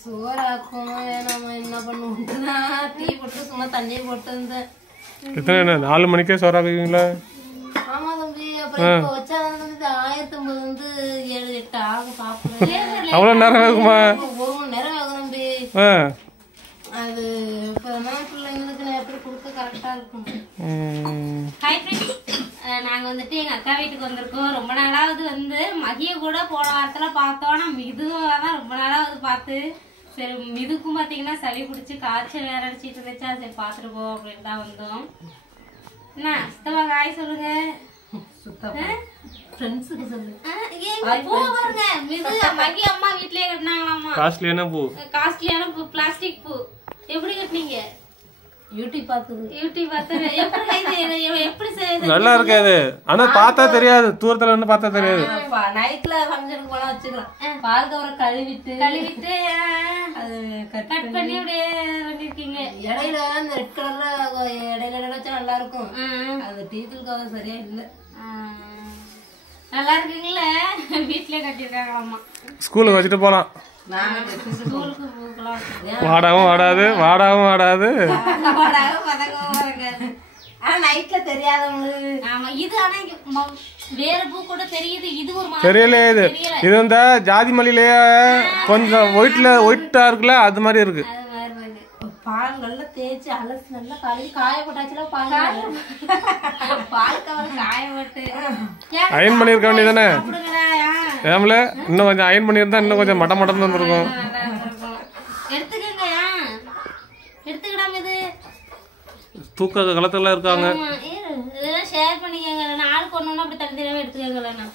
சோறாக்கும் வேணாமா என்ன பண்ணுவோம்னா டீ போட்டு சும்மா தண்ணியை போட்டு இருந்தேன். எத்தனை 4 மணிக்கே சோறாக்குவீங்களா? ஆமா தம்பி. அப்புறம் இப்போ வச்சா 1050 வந்து 7-8 ஆகும் சாப்பிடுறேன். அவ்வளோ நேரம் ஆகுமா? 1 மணி நேரம் ஆகும் தம்பி. அது இப்போ பிள்ளைங்களுக்கு எப்படி கொடுக்க கரெக்டா இருக்கும். நாங்க வந்துட்டு எங்க அக்கா வீட்டுக்கு வந்திருக்கோம். ரொம்ப நாளாவது வந்து மதிய கூட போன வாரத்துல பார்த்தோம். நம்ம இதுதான் ரொம்ப நாளாவது பார்த்து சரி மிதுக்கும் பாத்தீங்கன்னா சளி பிடிச்சி காய்ச்சல் வேற அடிச்சிட்டு இருந்துச்சா சரி பாத்துருப்போம் அப்படின்னு தான் வந்தோம். என்ன சுத்தமா காய் சொல்லுங்க. பூ பாருங்க மிது மகி அம்மா வீட்லயே கட்டினாங்களாமா. காஸ்ட்லியான பூ பிளாஸ்டிக் பூ. எப்படி கட்டினீங்க? யூடியூப் பார்த்து நல்லா இருக்காது. ஆனா பார்த்தா தெரியாது, தூரத்துல இருந்து பார்த்தா தெரியாது. நைட்ல ஃபங்க்ஷனுக்கு போனா வச்சுக்கலாம். பால் கவரை கழுவிட்டு அது கட் பண்ணி அப்படியே பண்ணிருக்கீங்க. இடையில அந்த ரெட் கலர்ல இடையில வச்சா நல்லா இருக்கும். அது டீத்தூள் கவர் சரியா இல்ல. நல்லா இருக்குங்கள வீட்லயே கட்டிருக்காங்களாமா. ஸ்கூலுக்கு வச்சுட்டு போலாம். ஸ்கூலுக்கு போகலாம். வாடாவும் வாடாது. ஆனா நைட்ல தெரியாதவங்களுக்கு. ஆமா இது ஆனா வேற பூ கூட தெரியுது. இது ஒரு தெரியல. இது வந்து ஜாதி மல்லியிலேயே கொஞ்சம் ஒயிட்டா இருக்குல்ல, அது மாதிரி இருக்கு. பால் நல்லா தேய்ச்சி அலசி நல்லா கழுவி காய போட்டாச்சுல. பால் கவர் காய போட்டு அயன் பண்ணிருக்க வேண்டியதானே? ஏம்ல இன்னும் கொஞ்சம் அயன் பண்ணியிருந்தா இன்னும் கொஞ்சம் மட்டம் வந்துருக்கும். எடுத்துக்கங்க. எடுத்துக்கிடாம இது தூக்க களத்துல இருக்காங்க. இதெல்லாம் ஷேர் பண்ணிக்கங்க. ஆளுக்கு ஒண்ணு அப்படி தனித்தனியாவே எடுத்துக்கங்க.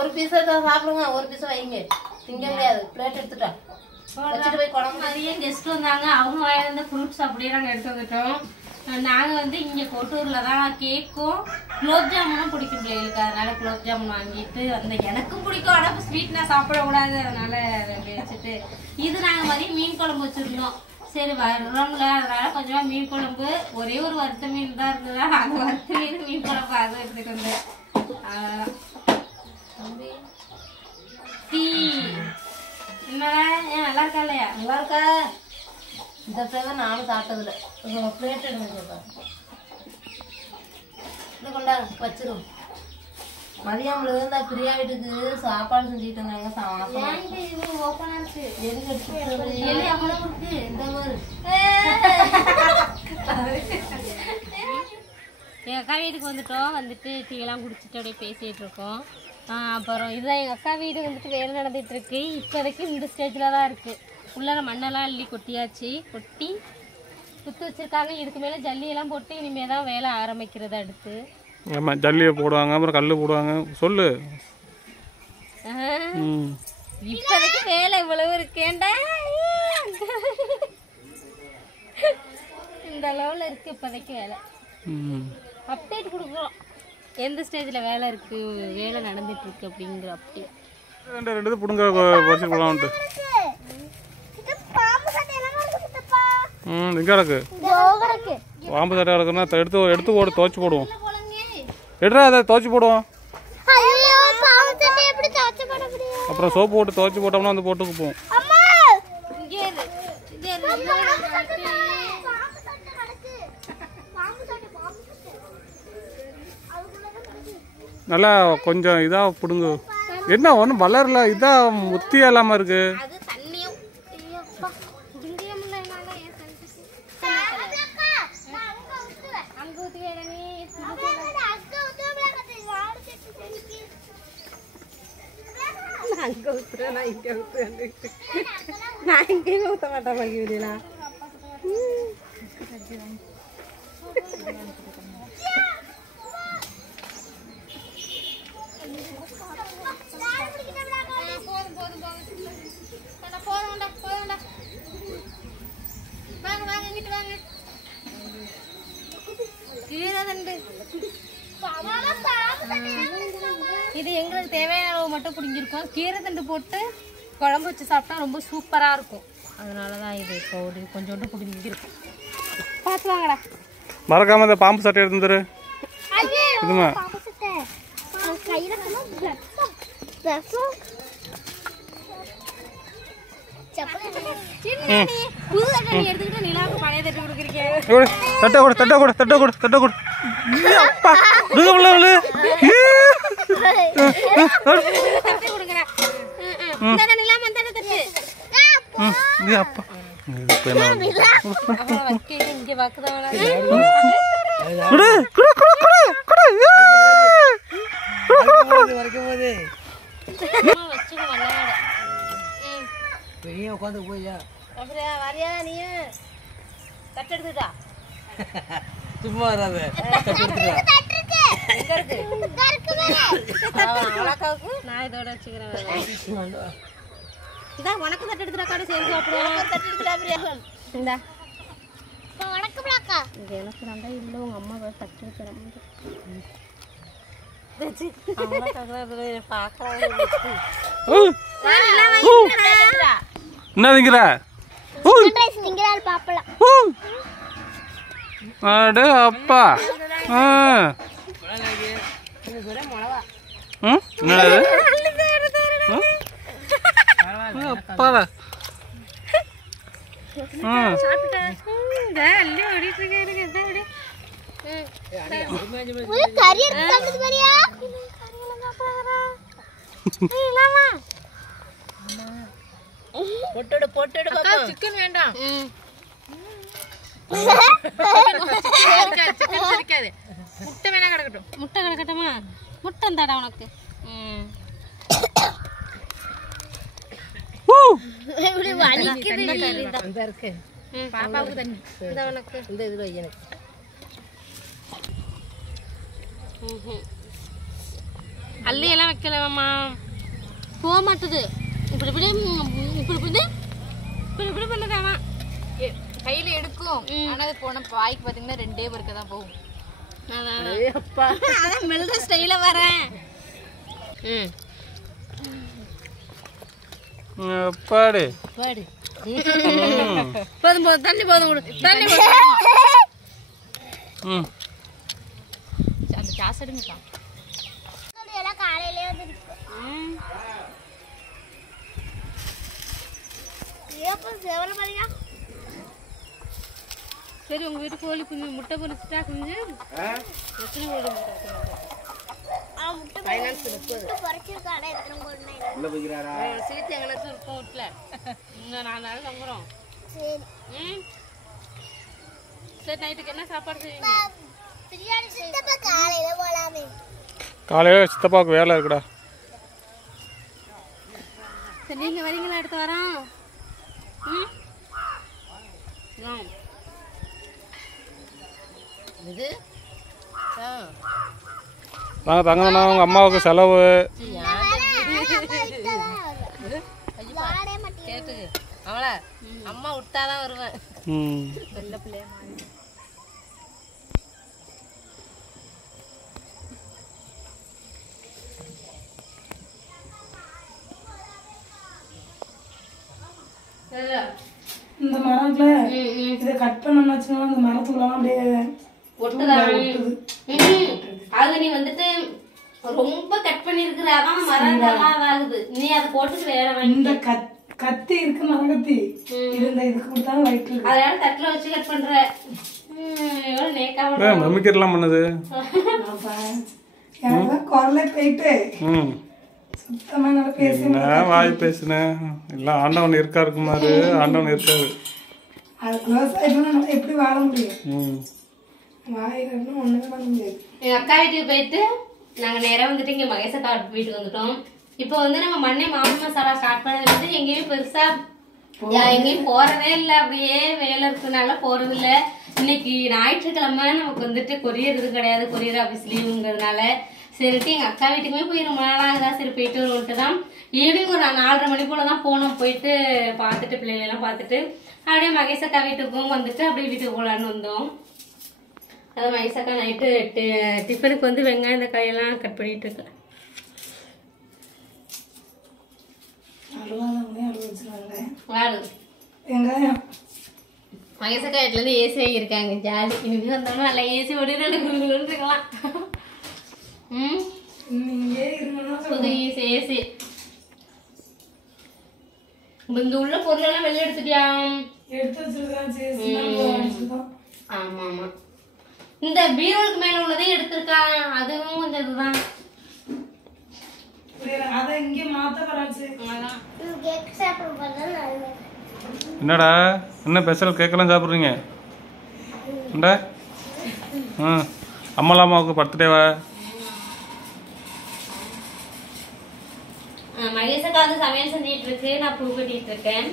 ஒரு பீஸா தான் சாப்பிடுங்க. ஒரு பீஸா வைங்க. திங்க முடியாது. பிளேட் எடுத்துட்டா வச்சுட்டு போய் குழம்பு. நிறைய கெஸ்ட் வந்தாங்க. அவங்க வாங்கியிருந்த ஃப்ரூட்ஸ் அப்படியே நாங்கள் எடுத்து வந்துட்டோம். நாங்கள் வந்து இங்கே கோட்டூர்ல தான் கேக்கும் குலோப் ஜாமுனும் பிடிக்கும் பிள்ளைகளுக்கு. அதனால குலோப் ஜாமுன் வாங்கிட்டு வந்தேன். எனக்கும் பிடிக்கும். ஆனால் இப்போ ஸ்வீட் நான் சாப்பிடக்கூடாது. அதனால வச்சுட்டு இது நாங்கள் மதியம் மீன் குழம்பு வச்சுருந்தோம். சரி வர்றோம்ல அதனால கொஞ்சமாக மீன் குழம்பு ஒரே ஒரு வறுத்த மீன் தான் இருந்ததா. அந்த வறுத்த மீன் குழம்பு அதுவும் எடுத்துட்டு வந்தேன். டீ என்ன நல்லா இருக்கா இல்லையா? நல்லா இருக்கா? இந்த ஃப்ளேவர் நானும் சாப்பிட்டதில்ல. பிளேட் எடுங்க. கொண்டாங்க வச்சிரும். மதியம் இருந்தா பிரியா வீட்டுக்கு சாப்பாடு செஞ்சுட்டு இருந்தாங்க. எங்கள் அக்கா வீட்டுக்கு வந்துட்டோம். வந்துட்டு டீயெல்லாம் குடிச்சிட்டு அப்படியே பேசிகிட்டு இருக்கோம். அப்புறம் இதுதான் எங்கள் அக்கா வீடு வந்துட்டு வேலை நடந்துகிட்ருக்கு. இப்போதைக்கு இந்த ஸ்டேஜில் தான் இருக்குது. உள்ளே மண்ணெல்லாம் அள்ளி கொட்டி குத்து வச்சுருக்காங்க. இதுக்கு மேலே ஜல்லியெல்லாம் போட்டு இனிமேல் தான் வேலை ஆரம்பிக்கிறது அடுத்து. ஆமாம் ஜல்லியை போடுவாங்க, அப்புறம் கல் போடுவாங்க. சொல்லு. இப்போதைக்கு வேலை இவ்வளவு இருக்கேன்டா. இந்த அளவில் இருக்குது இப்போதைக்கு வேலை. அப்டேட் கொடுக்குறோம் எந்த ஸ்டேஜில் வேலை இருக்குது, வேலை நடந்துட்டுருக்கு அப்படிங்கிற அப்டேட். ரெண்டு புடுங்க வச்சு போடலான்ட்டு. எங்கே கிடக்கு பாம்பு சட்டை கிடக்குன்னா எடுத்து போடு. துவைச்சி போடுவோம். எடுறா அதை துவைச்சி போடுவோம். அப்புறம் சோப்பு போட்டு துவைச்சி போட்டோம்னா வந்து போட்டுக்கு போவோம். நல்லா கொஞ்சம் இதாக பிடுங்க. என்ன ஒன்றும் வளரல, இதான் முத்தியா இல்லாமல் இருக்கு. நான் எங்கேயுமே ஊற்ற மாட்டேன் மகிழ்ச்சியா. இது எங்களுக்கு தேவையான அளவு மட்டும் பிடிங்கிருக்கோம். கீரை தண்டு போட்டு குழம்பு வச்சு சாப்பிட்டா ரொம்ப சூப்பராக இருக்கும். அதனால தான் இது இப்போ ஒரு கொஞ்சோண்டு பிடிங்கிருக்கும். பார்த்து வாங்கடா. மறக்காம இந்த பாம்பு சட்டை எடுத்துரு. இதுமா புது தட்டை எடுத்துக்கிட்டு நிலாவுக்கு பழைய தட்டு கொடுக்குறீங்க. தட்ட கூட தட்ட கூட தட்ட கூட தட்ட கூட அப்பா தட்டு கொடுக்குறேன். நிலா மந்தான தட்டு. அப்பா இங்க வாக்குதான் குடு குடு குடு குடு குடு வச்சுக்கோ விளையாட. உட்காந்து போய்யா அப்படியா வரியா நீ தட்டு எடுத்துட்டா சும்மா வராது நான் இதோட வச்சுக்கிறேன். இதான் உனக்கு தட்டு எடுத்துட்டா காடு சேர்ந்து சாப்பிடுவோம். இந்தா எனக்கு நல்லா இல்லை உங்க அம்மா வேறு தட்டு எடுக்கிறேன். என்னதுங்கிற அடே அப்பா என்னது அப்பாடா சிக்கன் வேண்டாம். முட்டை வேணா கிடக்கட்டும். முட்டை கிடக்கட்டுமா? முட்டை தாடா உனக்கு. பாப்பாவுக்கு தண்ணி இந்த உனக்கு இந்த இதுல எனக்கு அள்ளி எல்லாம் வைக்கலம்மா போக மாட்டுது. இப்படி இப்படி இப்படி இப்படி இப்படி இப்படி பண்ணதாமா கையில எடுக்கும். ஆனா அது போன வாய்க்கு பாத்தீங்கன்னா 2 பேருக்கு தான் போகும். அதான் மெல்ற ஸ்டைல வரேன். பாடு பாடு போதும் போதும் தண்ணி போதும் கொடு தண்ணி அந்த காசு எடுங்கக்கா. சரி உங்க வீட்டு கோழி குஞ்சு முட்டை பொரிச்சுட்டா குஞ்சு எத்தனை கோழி சீட்டு எங்களுக்கு இருக்கும் வீட்டுல. இன்னும் 4 நாள் தங்குறோம். சரி நைட்டுக்கு என்ன சாப்பாடு செய்வீங்க? காலையில சித்தப்பாவுக்கு வேலை இருக்குடா. சரி நீங்க வரீங்களா? அடுத்து வரோம். இது நாங்கள் தங்கணும்னா உங்கள் அம்மாவுக்கு செலவு. கேட்டுக்கு அவளை அம்மா விட்டாதான் வருவேன். வெள்ள பிள்ளைய இந்த மரத்துல இதை கட் பண்ணோம்னு வச்சுக்கோங்க, அந்த மரத்துக்குலாம் அப்படியே அது நீ வந்துட்டு ரொம்ப கட் பண்ணிருக்கிற அதான் மரம் ஆகுது. நீ அதை போட்டுட்டு வேற இந்த கத்தி இருக்கு மரகத்தி இந்த இதுக்கு கொடுத்தாலும் வயிற்று அதனால தட்டுல வச்சு கட் பண்ற. மம்மிக்கெல்லாம் பண்ணுது எனக்கு குரலே போயிட்டு சுத்தமா நல்லா பேசுறேன். வாய் பேசுனேன் எல்லாம் ஆண்டவன் இருக்கா இருக்குமாரு. ஆண்டவன் இருக்காரு. அது க்ளோஸ் ஆயிட்டோம்னா எப்படி வாழ முடியும்? வாய் கட்டணும் ஒண்ணுமே பண்ண முடியாது. எங்க அக்கா வீட்டுக்கு போயிட்டு நாங்க நேரம் வந்துட்டு இங்க மகேஷ் அக்கா வீட்டுக்கு வந்துட்டோம். இப்போ வந்து நம்ம மண்ணை மாமி மசாலா ஸ்டார்ட் பண்ணது வந்து எங்கேயும் பெருசா எங்கேயும் போறதே இல்லை. அப்படியே வேலை இருக்கனால போறது இல்லை. இன்னைக்கு ஞாயிற்றுக்கிழமை நமக்கு வந்துட்டு கொரியர் இது கிடையாது. கொரியர் ஆஃபீஸ் லீவுங்கிறதுனால சரிட்டு எங்க அக்கா வீட்டுக்குமே போய் ரொம்ப நாளாக சரி போயிட்டு வருவோன்ட்டு தான் ஈவினிங் ஒரு 4:30 மணி போல தான் போனோம். போயிட்டு பார்த்துட்டு பிள்ளைகளெல்லாம் பார்த்துட்டு அப்படியே மகேஷ் அக்கா வீட்டுக்கும் வந்துட்டு அப்படியே வீட்டுக்கு போகலான்னு வந்தோம். அதான் மகேஷ் அக்கா நைட்டு டிஃபனுக்கு வந்து வெங்காயம் இந்த காயெல்லாம் கட் பண்ணிட்டு இருக்கேன். வெங்காயம் மகேஷ் அக்கா வீட்டுல இருந்து ஏசி வாங்கியிருக்காங்க. ஜாலி இனிமே வந்தோம்னா நல்லா ஏசி ஓடிட்டு இருக்கலாம். இங்கே இருந்தாலும் புது ஏசி இங்க உள்ள பொருள் எல்லாம் வெளில எடுத்துட்டியா? எடுத்து வச்சிருக்கேன். ஆமா ஆமா. இந்த பீரோலுக்கு மேல உள்ளதையும் எடுத்திருக்கான். அதுவும் கொஞ்சம் இதுதான். அதை இங்கே மாத்த வராச்சு. என்னடா என்ன ஸ்பெஷல் கேக்கெல்லாம் சாப்பிட்றீங்க? என்ன அம்மாவுக்கு பர்த்டேவா? மகேஷக்கா வந்து சமையல் செஞ்சிட்டு இருக்கு, நான் பூ கட்டிட்டு இருக்கேன்.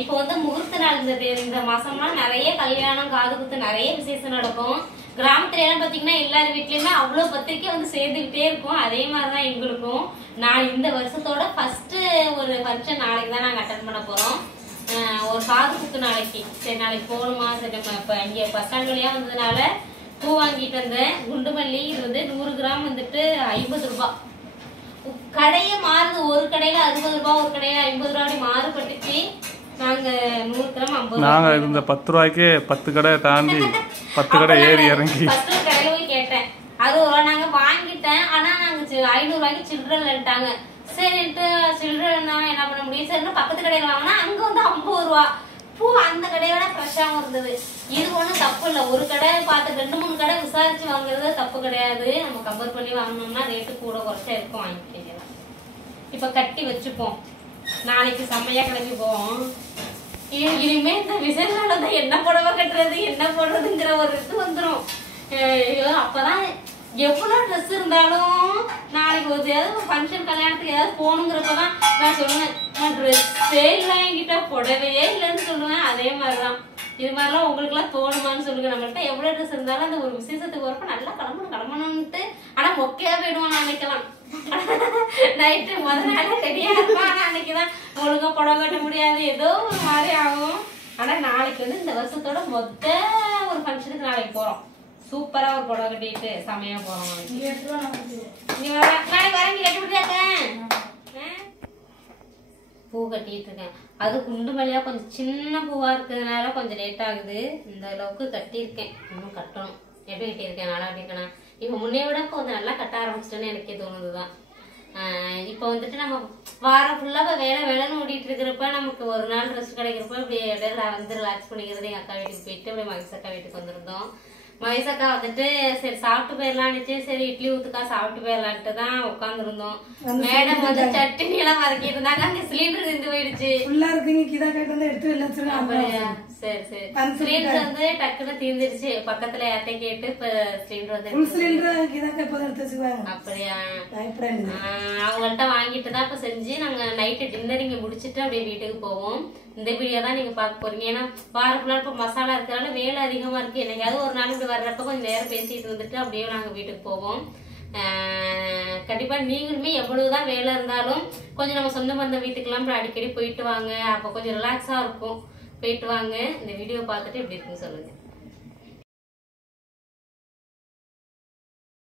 இப்போ வந்து முகூர்த்த நாள் இந்த மாசம்லாம் நிறைய கல்யாணம் காது குத்து நிறைய விசேஷம் நடக்கும். கிராமத்துல எல்லாம் பாத்தீங்கன்னா எல்லார் வீட்லயுமே அவ்வளவு பத்திரிக்கை வந்து சேர்ந்துகிட்டே இருக்கும். அதே மாதிரிதான் எங்களுக்கும். நான் இந்த வருஷத்தோட ஃபர்ஸ்ட் ஒரு ஃபங்க்ஷன் நாளைக்கு தான் நாங்க அட்டன் பண்ண போறோம். ஒரு காது குத்து நாளைக்கு. சரி நாளைக்கு போகணுமா, சரி இப்ப இங்க பஸ் ஸ்டாண்ட் வழியா வந்ததுனால பூ வாங்கிட்டு வந்தேன். குண்டுமல்லி இது வந்து 100 கிராம் வந்துட்டு 50 ரூபாய். கடையே மாறுது, ஒரு கடையில 60 ரூபாய், ஒரு கடையில 50 ரூபாய் மாறுபட்டுச்சு. நாங்க 100 கிராம் 50 நாங்க இருந்த 10 ரூபாய்க்கு 10 கடை தாண்டி 10 கடை ஏறி இறங்கி ஃபர்ஸ்ட் கடையில போய் கேட்டேன். அது நாங்க வாங்கிட்டேன். ஆனா நாங்க 500 ரூபாய்க்கு சில்லறைட்டாங்க. சரிட்டு சில்லறை என்ன பண்ண முடியும், சரி பக்கத்து கடையில வாங்கினா அங்க வந்து 50 ரூபா. பூ அந்த கடையோட ஃப்ரெஷ்ஷாகவும் இருந்தது. இது ஒன்றும் தப்பு இல்லை. ஒரு கடை பார்த்து 2-3 கடை விசாரிச்சு வாங்குறது தப்பு கிடையாது. நம்ம கம்பேர் பண்ணி வாங்கினோம்னா ரேட்டு கூட குறைச்சா இருக்கும், வாங்கிக்கலாம். இப்ப கட்டி வச்சுப்போம், நாளைக்கு செம்மையா கிளம்பி போவோம். இனிமே இந்த விசேஷம் தான் என்ன புடவை கட்டுறது என்ன போடுறதுங்கிற ஒரு இது வந்துடும். அப்பதான் எவ்வளவு ட்ரெஸ் இருந்தாலும் நாளைக்கு ஒரு ஏதாவது ஃபங்க்ஷன் கல்யாணத்துக்கு ஏதாவது போகணுங்கிறப்பதான் நான் சொல்லுவேன், நான் ட்ரெஸ்ஸே இல்லை என்கிட்ட புடவையே இல்லைன்னு சொல்லுவேன். அதே மாதிரிதான் இது மாதிரிலாம் உங்களுக்கு எல்லாம் தோணுமான்னு சொல்லுங்க. நம்மள்கிட்ட எவ்வளவு ட்ரெஸ் இருந்தாலும் அந்த ஒரு விசேஷத்துக்கு வரப்ப நல்லா கிளம்பணும்ட்டு ஆனா மொக்கையா போயிடுவோம். நான் அன்னைக்கெல்லாம் நைட்டு முதல் நாளே ரெடியா இருப்பேன். ஆனா அன்னைக்குதான் ஒழுங்கா புடவை கட்ட முடியாது, ஏதோ ஒரு மாதிரி ஆகும். ஆனா நாளைக்கு வந்து இந்த வருஷத்தோட ஒரு ஃபங்க்ஷனுக்கு நாளைக்கு போறோம். சூப்பரா ஒரு புடவை கட்டிட்டு செமையா போறோம். நீ நாளைக்கு வரங்கி கட்டி விட்டுருக்க பூ கட்டிட்டு இருக்கேன். அது குண்டு மல்லியா கொஞ்சம் சின்ன பூவா இருக்கிறதுனால கொஞ்சம் லேட் ஆகுது. இந்த அளவுக்கு கட்டியிருக்கேன், இன்னும் கட்டணும். எப்படி கட்டியிருக்கேன், நல்லா கட்டிருக்கேன். இப்போ முன்னே விட கொஞ்சம் நல்லா கட்ட ஆரம்பிச்சிட்டேன்னு எனக்கே தோணுதுதான். இப்போ வந்துட்டு நம்ம வாரம் ஃபுல்லா வேலைன்னு ஓடிட்டு இருக்கிறப்ப நமக்கு ஒரு நாள் ரெஸ்ட் கிடைக்கிறப்ப இப்படி இடையில வந்து ரிலாக்ஸ் பண்ணிக்கிறது. எங்க அக்கா வீட்டுக்கு போயிட்டு அப்படியே மகேஷ் அக்கா வீட்டுக்கு வந்திருந்தோம். மகேஷ் அக்கா வந்துட்டு சரி சாப்பிட்டு போயிடலான்னுச்சு. சரி இட்லி ஊத்துக்கா சாப்பிட்டு போயிடலான்ட்டு தான் உட்காந்துருந்தோம். மேடம் வந்து சட்னி எல்லாம் வதக்கிட்டு இருந்தாங்க. அங்க சிலிண்டர் இருந்து போயிடுச்சு. சரி சரி சிலிண்டர் வந்து டக்குன்னு தீர்ந்துருச்சு. பக்கத்துல யார்ட்ட கேட்டு இப்ப சிலிண்டர் வந்து அப்படியா அவங்கள்ட்ட வாங்கிட்டு தான் இப்ப செஞ்சு நாங்க நைட்டு டின்னர் இங்க முடிச்சுட்டு அப்படியே வீட்டுக்கு போவோம். இந்த வீடியோ தான் நீங்க பாக்க போறீங்க. ஏன்னா வாரக்குள்ள இப்ப மசாலா இருக்கிறனால வேலை அதிகமா இருக்கு. என்னைக்காவது ஒரு நாள் இப்படி வர்றப்ப கொஞ்சம் நேரம் பேசிட்டு வந்துட்டு அப்படியே நாங்க வீட்டுக்கு போவோம். கண்டிப்பா நீங்களுமே எவ்வளவுதான் வேலை இருந்தாலும் கொஞ்சம் நம்ம சொந்த பந்த வீட்டுக்கெல்லாம் அடிக்கடி போயிட்டு வாங்க. அப்ப கொஞ்சம் ரிலாக்ஸா இருக்கும். போயிட்டு வாங்க. இந்த வீடியோ பார்த்துட்டு எப்படி இருக்குன்னு சொல்லுங்க.